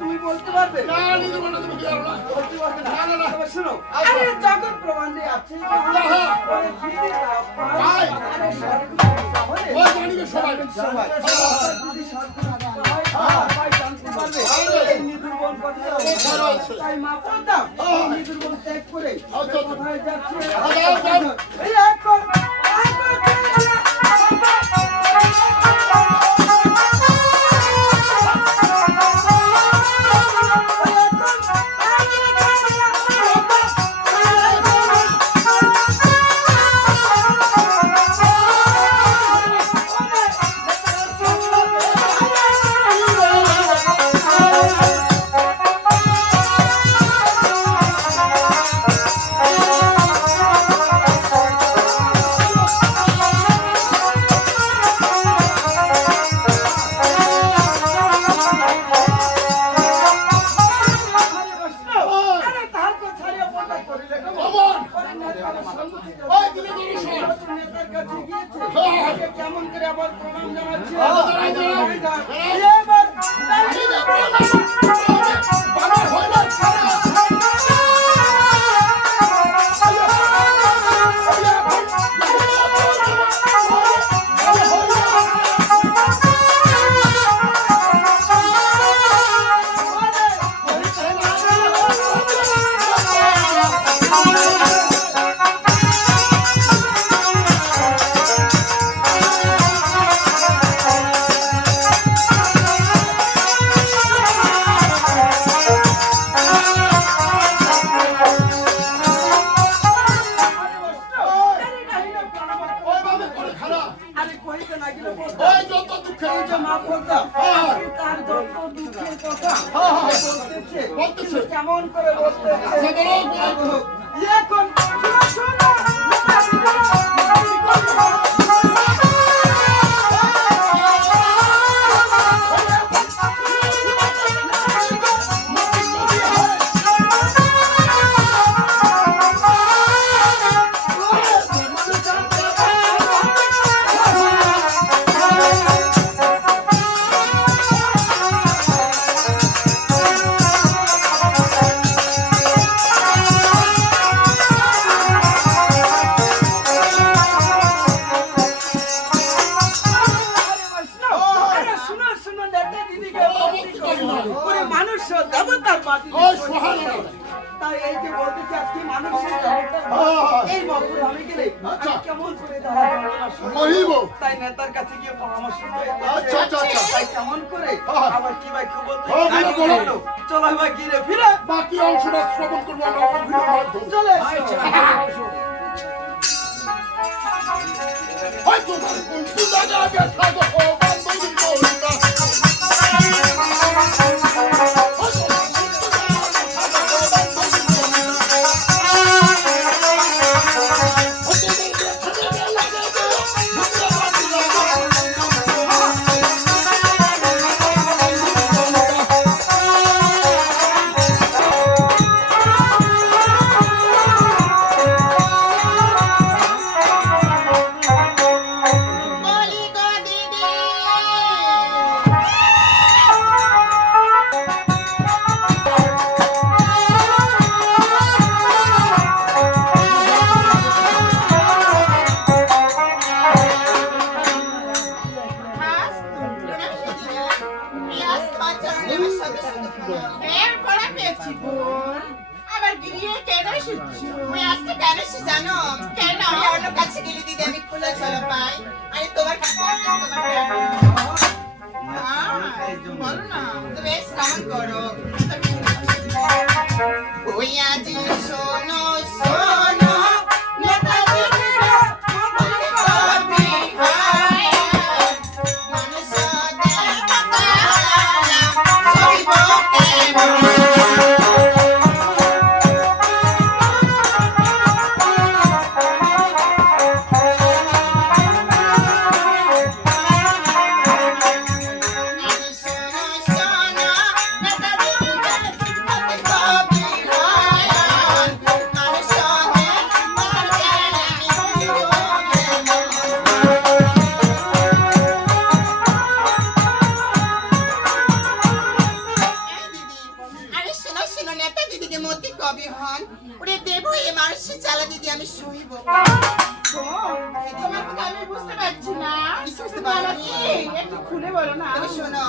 তুমি বলতে পারবে না? শোনো, আরে জগৎ প্রমাণে আছে তাই মা বলতাম নিজের বল ত্যাগ করে কোথায় যাচ্ছে কেমন করে আবার প্রণাম জানাচ্ছি কেমন করে বলতে এখন তাই এই যে বলতে চাচ্ছি মানুষের এই বছর আমি গেলে কেমন করে তাই নেতার কাছে গিয়ে পরামর্শ তাই কেমন করে আবার কি ভাই খবর চলো ভাই গিরে ফিরে বাকি অংশটা শ্রবণ করবো চলে হয়তো কোন জায়গায় ব্যথা প্রেম করা পেয়েছি বোন। আবার গিয়ে কেন এসেছি? আমি আজকে কেন এসেছি জানো? কেন? অন্য কাছে গেলে দিদি আমি খোলা চলা পাই। আমি তোমার কাছে আসছি তোমার প্রেম। বলো না, তুমি বেশ কেমন করো? ওই আজ শোনো শোনো নেতাজিরা কবি হয় মানুষ দেবতা সইব কেমন আমি সইব। তোমার কথা আমি বুঝতে পারছি না। কিছু বুঝতে পারছি? একটু খুলে বলো না। তুমি শোনো,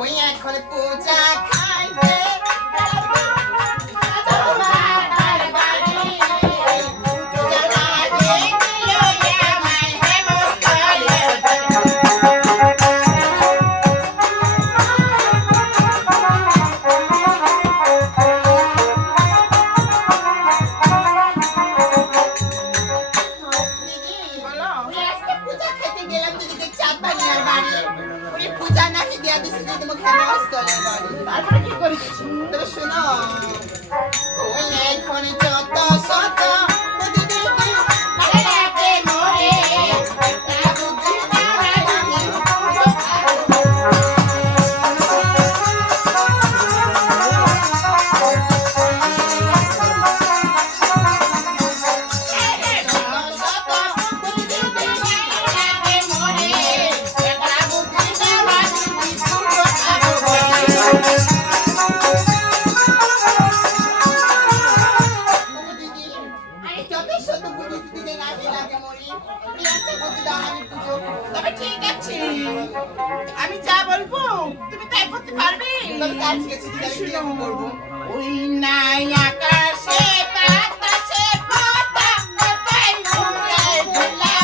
ওই এখন পূজা খাইতে আমি যা বলবো তুমি তাই করতে পারবে। ওই নাই আকাশে বাতাসে পতাকা উড়ে দোলা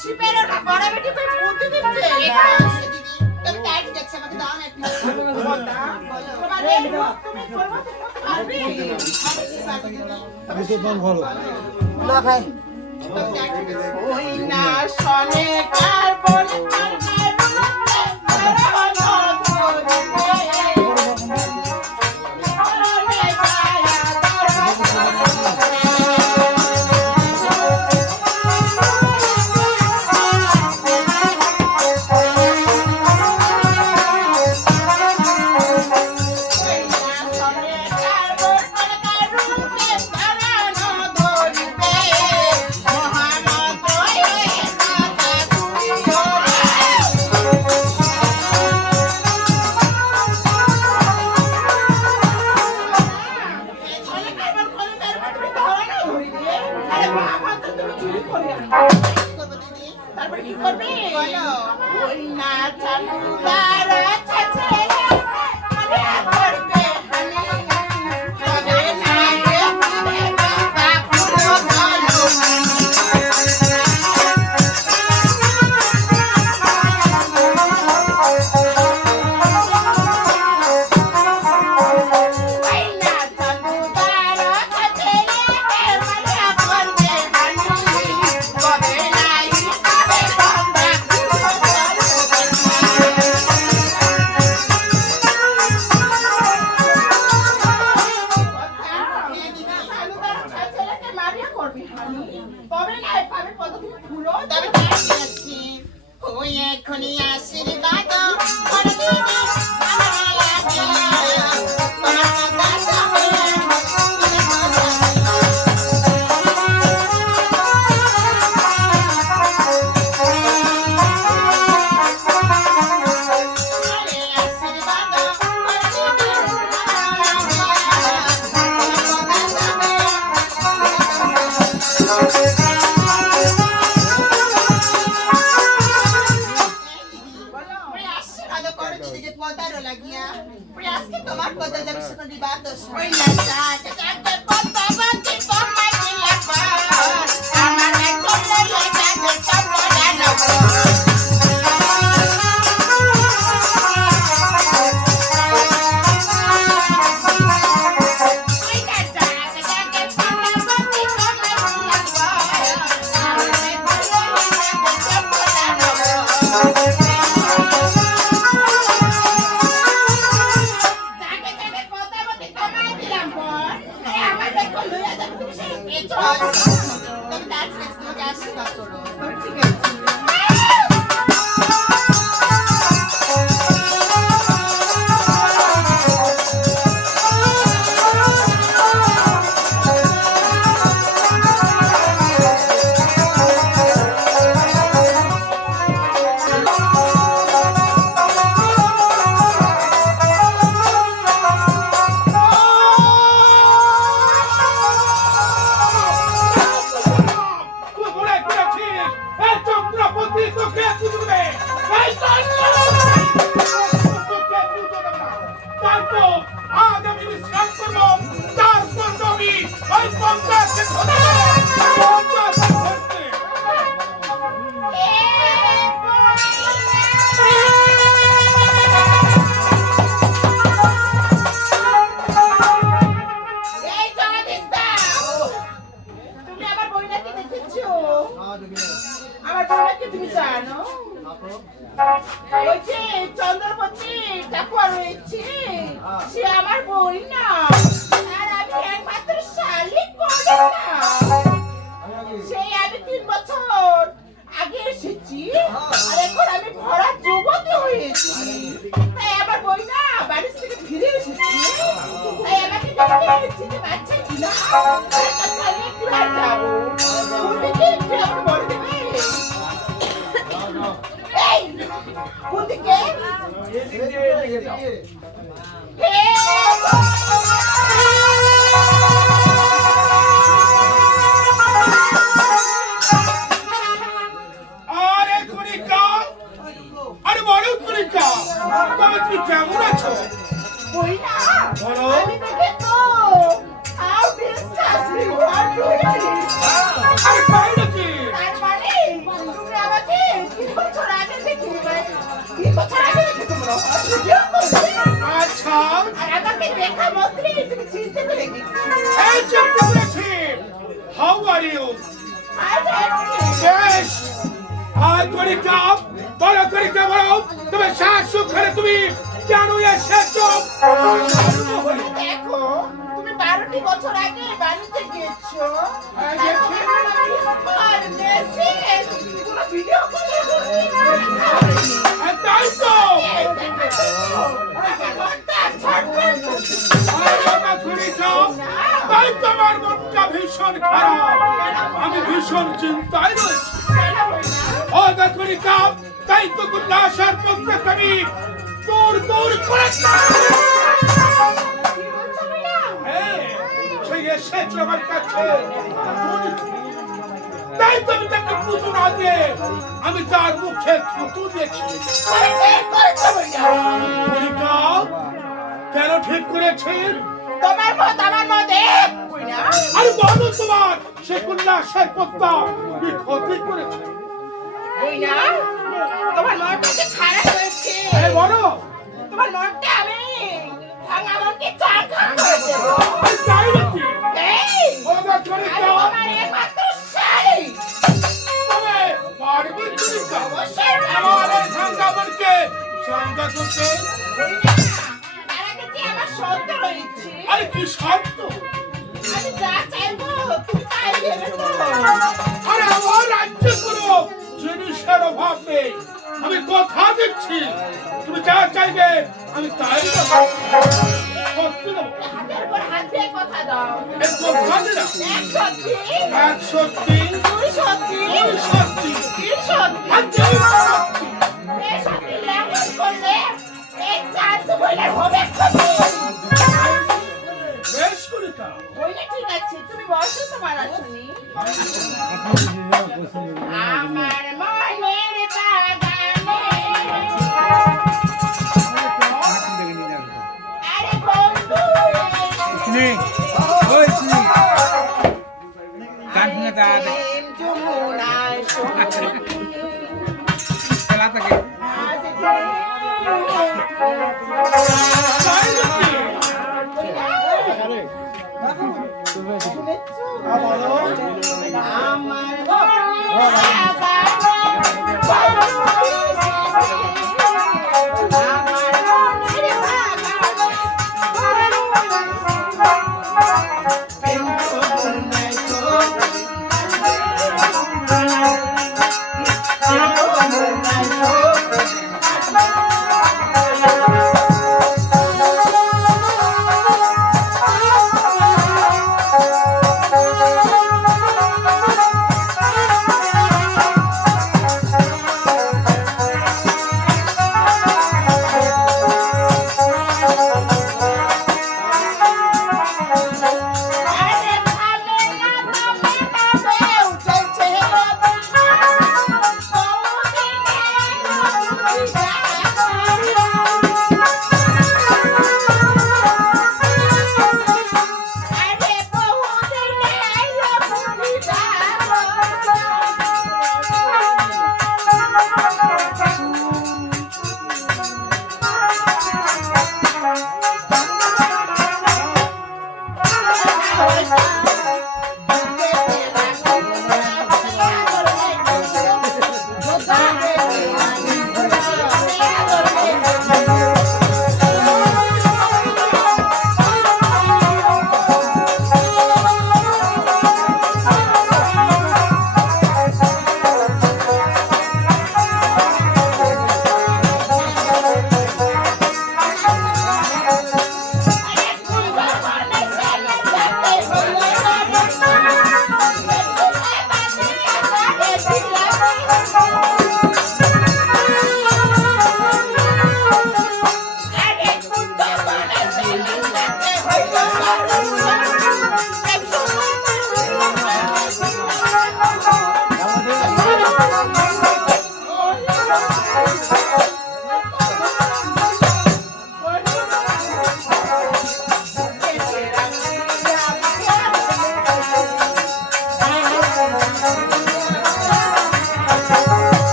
সুখের না বড় মুই বুঝি ওই না শোনে কার বলে তারপরে কি করবে বলো? ওই না চালুদার আছে ছেলে মানে করবে হানি তবে না দেখবে বাবা পুরো ভালো লাগিয়া ওই আজকে তোমার কথা যাবে সেটা দিবাত ওই না যাকে পতা বাকি তোমায় লাগবা আমার একটু লইয়া যাকে তোমরা লাগবা আমার বোনকে তুমি জানো ওই যে চন্দ্রপতি ঠাকুর রয়েছে সে আমার বোন না আর আমি একমাত্র শালিক করি না সেই আমি 3 বছর আগে এসেছি আর এখন আমি ভরা যুবতী হয়েছি তাই আমার বোন না বাড়ি থেকে ফিরে এসেছি তাই আমাকে দেখতে যে বাচ্চা কিনা শালিক কিনা যাবো তুমি কি একটু আমার বলে দেবে কোনদিকে আরে কণিকা আরে বড় কণিকা তুমি কেমন আছো বই না বলো আমি দেখে তো হাউ বিশ্বাস আরে তাই নাকি তার মানে তুমি আমাকে 3 বছর আগে দেখলে 3 বছর আগে দেখে তোমরা ভিডিও করলে আচ্ছা আর আমাকে দেখা মাত্রই তুমি চিনতে পেরে গেছো এই চিনতে পেরেছি হাউ আর ইউ বেশ আর কণিকা বলো কণিকা বলো তুমি শাশুক ঘরে তুমি কেন এসেছো দেখো তুমি 12টি বছর আগে বাড়িতে গেছো হ্যাঁ, গেছি। আর মেসেজ পুরো ভিডিও করে আর তাই তো তাই তোমার মনটা ভীষণ খারাপ আমি ভীষণ চিন্তায় রয়েছি ও দেখুনিকা তাই তো আসার পথে আমি দূর দূর করে সেই এসেছে আমার কাছে তাই তো আমি তাকে পুজো না দিয়ে আমি তার মুখে থুতু দিয়েছি কেন ঠিক করেছেন তোমার মত আমার মত এক আরে বলো তোমার সে কন্যাসের পত্তা কি ক্ষতি করেছে না তোমার মনটা যে খারাপ হয়েছে এই বলো তোমার মনটা আমি ভাঙা মনকে চার ভাগ করে দেবো আরে তাই নাকি এই ও দেখুনিকা তোমার একমাত্র শাড়ি তবে পারবে কণিকা অবশ্যই আমার এই সংজ্ঞাপনকে সংজ্ঞা করতে তার আগে যে আমার শর্ত রয়েছে আরে কি শর্ত আমি যা চাইবো তুমি তাই দেবে তো আরে আমার রাজ্য কোনো জিনিসের অভাব নেই আমি কথা দিচ্ছি তুমি যা চাইবে আমি তাই দেবো সত্যি দেবো হাতের উপর হাত দিয়ে কথা দাও এই কথা দিলাম এক সত্যি এক সত্যি দুই সত্যি দুই সত্যি তিন সত্যি আর তিন সত্যি এই সত্যি লেমন করলে এই চার তো বলে হবে কবে বেশ কণিকা বইলে ঠিক আছে তুমি বসো তোমার আসনি আমার মনের বাগানে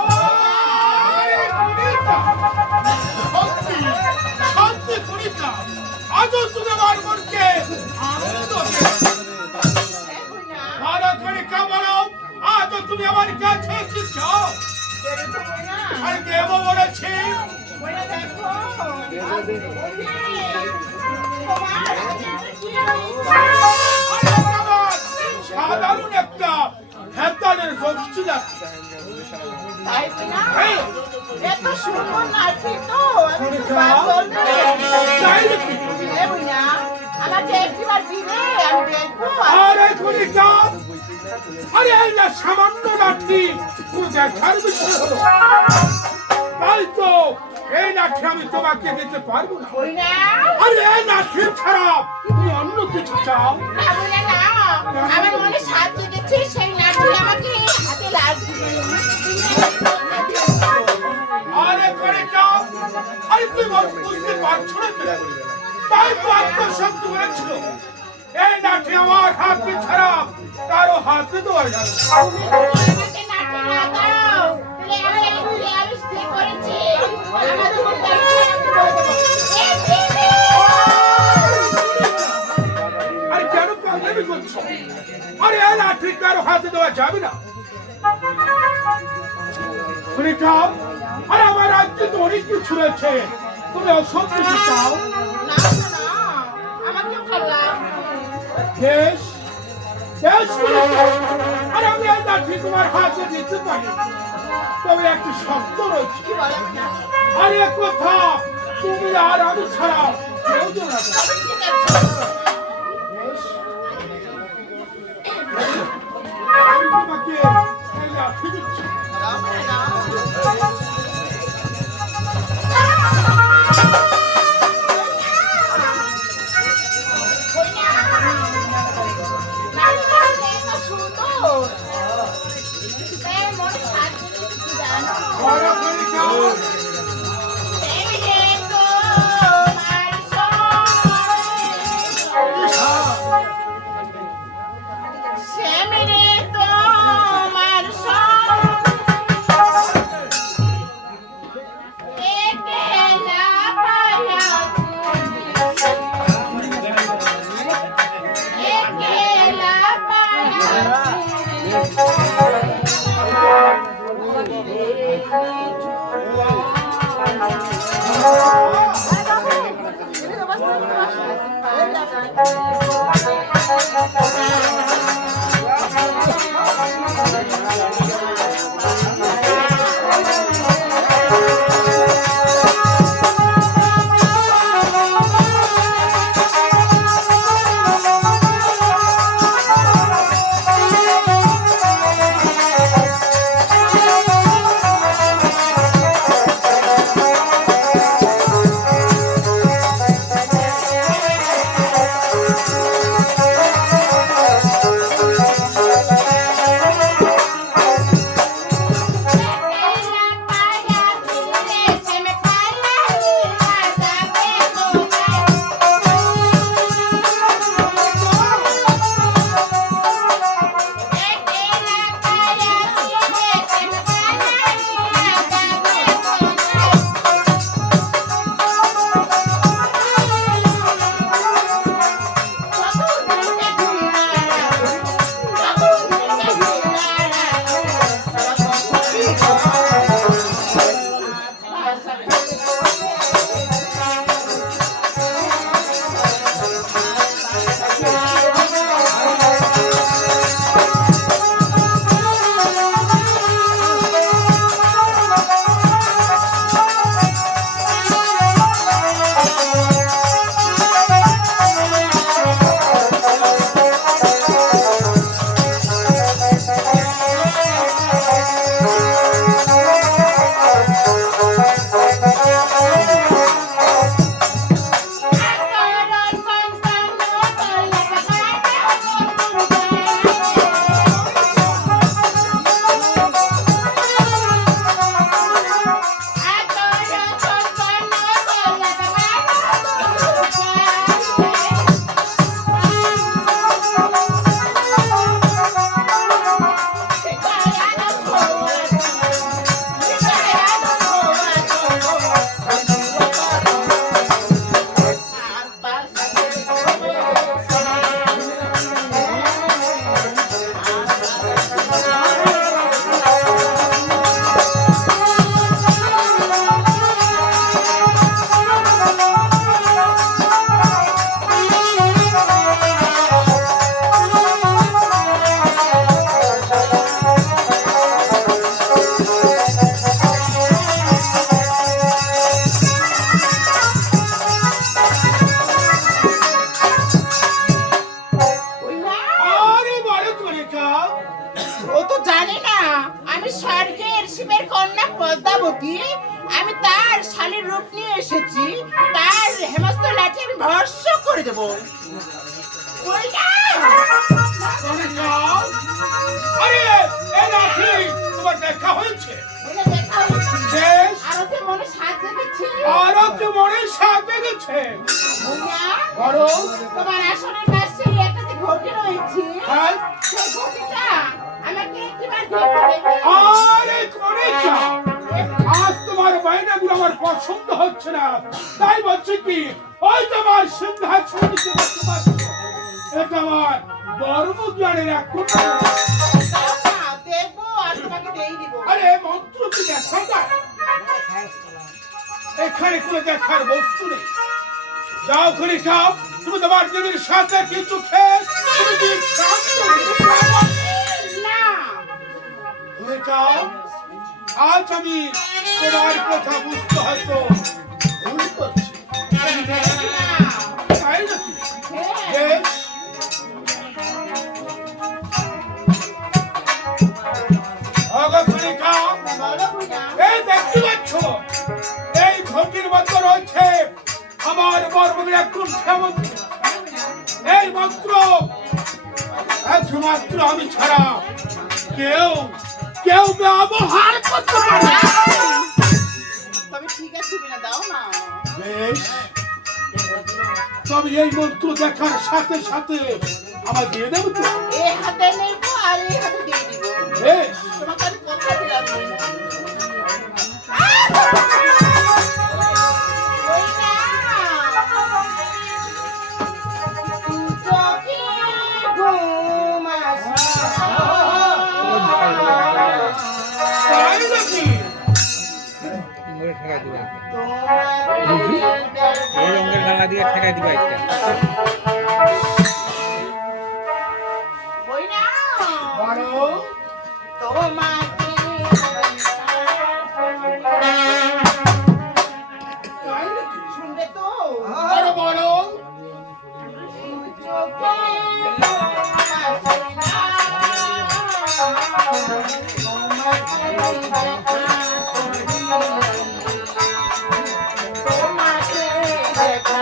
আরে কণিকা! শান্তি, শান্তি কণিকা! আজও তুমি আমার মনকে আনন্দ দিয়েছো। বলো কণিকা, বলো, আজও তুমি আমার কাছে কি চাও? আর দেব বলেছি। আরে বাবা, সাধারণ একটা হেতালের গোষ্ঠী যাচ্ছে। তাই না? হ্যাঁ, এত সুন্দর নাচি তো আমি তো কণিকা, পাগল হয়ে তাই নাকি? এ বুইনা, আমাকে একটিবার দিবে আমি দেখবো। আরে কণিকা, আরে এই না সামান্য লাঠি পুরো দেখার বিষয় হলো। তাই তো এই লাঠি আমি তোমাকে দিতে পারবো না। বুইনা, আরে এই লাঠি ছাড়া তুমি অন্য কিছু চাও? না বুইনা না, আমার মনে সাথ জেগেছে সেই নাচি আমাকে হাতে লাগবে। আরে কণিকা, আরে তুই বুঝতে পারছো না কেন? তাই তো আত্মশক্তি বলেছিল এই লাঠি আমার হাতে ছাড়া কারো হাতে দেওয়া যাবে না। তুমি যদি আমাকে নাচি না দাও, তাহলে আমি স্থির করেছি আমার উপর দায়িত্ব আমি বলে দেবো। এ দিদি! আরে কেন পাগলামি করছো? আরে এই লাঠি কারো হাতে দেওয়া যাবে না। কণিকা, আরে আমার রাজ্যে তো অনেক কিছু রয়েছে, তুমি অসব কিছু চাও? না না, আমাকেও ভালো লাগবে। বেশ বেশ কণিকা, আরে আমি এই লাঠি তোমার হাতে দিতে পারি, তবে একটু শর্ত রয়েছে। কি বলো না? আরে এক কথা, তুমি আর আমি ছাড়া কেউ তো না। ঠিক আছে। বেশ, আমি তোমাকে এই লাঠি দিচ্ছি। বড় কণিকা, আমি স্বর্গের শিবের কন্যা পদ্মাবতী। আমি তার শালীর রূপ নিয়ে এসেছি। তার হেমস্ত লাঠি আমি ভস্ম করে দেবো। ওই না! আরে এই লাঠি তোমার দেখা হয়েছে? বলে দেখা হচ্ছে। বেশ, আরো যে মনে সাজ জেগেছে। আরো তো মনে সাথে গেছে। বুঝা? বড় তোমার আসনের পাশে একটা যে ঘটি রয়েছে। হ্যাঁ, সেই ঘটিটা আমাকে একটিবার দেখতে দেবে? আরে করেছা, আজ তোমার বাইনাগুলো আমার পছন্দ হচ্ছে না, তাই বলছি কি ওই তোমার সিংহাসন নিতে বসতে পারছো। এটা আমার ধর্মজ্ঞানের এক কোণা। দাও না, দেখবো আর তোমাকে দিয়ে দিব। আরে মন্ত্র কি দেখা যায়? এখানে কোনো দেখার বস্তু নেই। যাও ঘুরে যাও, তুমি তোমার দিদির সাথে কিছু খেয়ে তুমি কি শান্ত না, ঘুরে যাও। আজ আমি তোমার কথা বুঝতে হয়তো ভুল করছি, না। তাই নাকি? হ্যাঁ। বেশ, অগফরিকা, বলো বুঝা। এই দেখতে পাচ্ছ এই ঘটির মধ্যে রয়েছে আমার বর্মের একজন মন্ত্র। এই মন্ত্র একমাত্র আমি ছাড়া কেউ কেউ ব্যবহার করতে পারে না। তবে ঠিক আছে বিনা, দাও না। বেশ, তবে এই মন্ত্র দেখার সাথে সাথে আমার দিয়ে দেবো তো? এই হাতে নেব আর এই হাতে দিয়ে দিব। বেশ, তোমাকে আমি কথা দিলাম। ওই না। চোখে ঘুম আসে। তাই নাকি? এই রঙের গালা দিয়ে ঠেকাই দিবা একটা। ওই না। বলো, তোমাকে তাই নাকি? শুনবে তো? বলো, বলো। চোখে তোমাকে দেখা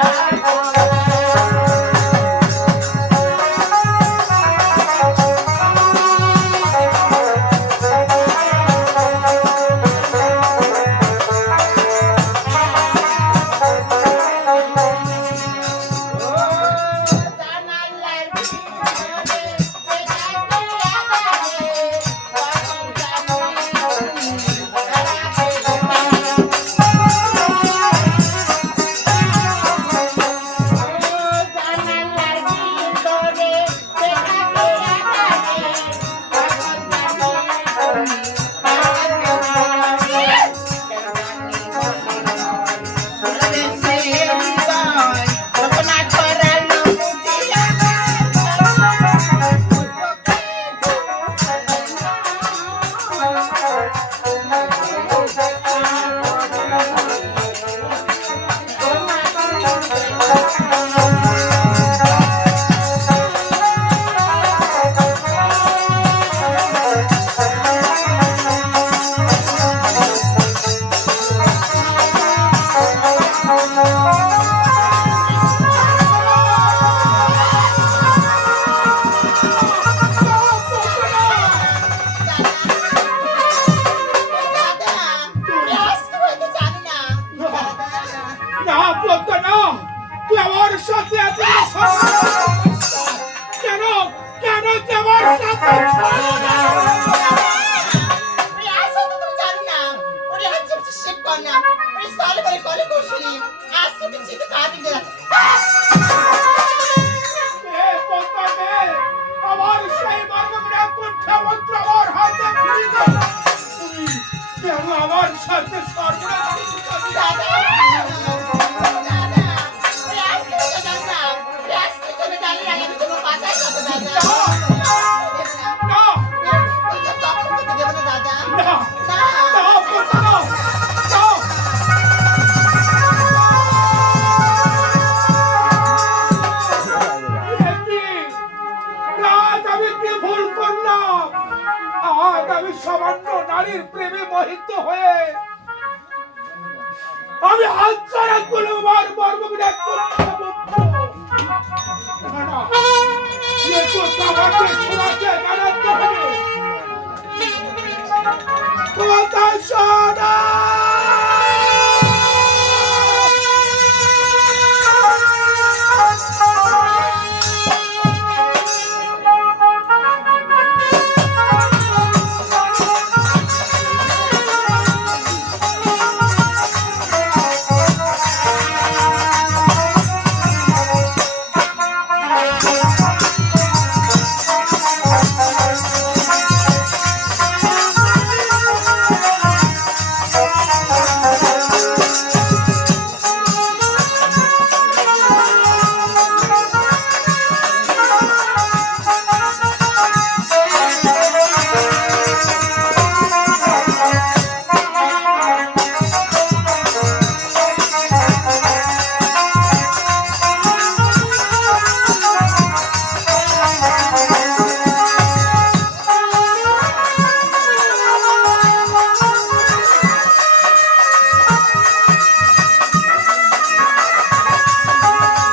আমি সামান্য নারীর প্রেমে মোহিত হয়ে আমি হাতছাড়া করে আমার মর্মবিনাশ করতে না না যে কথা আমাকে শোনাতে জানাতে হবে কথা শোনা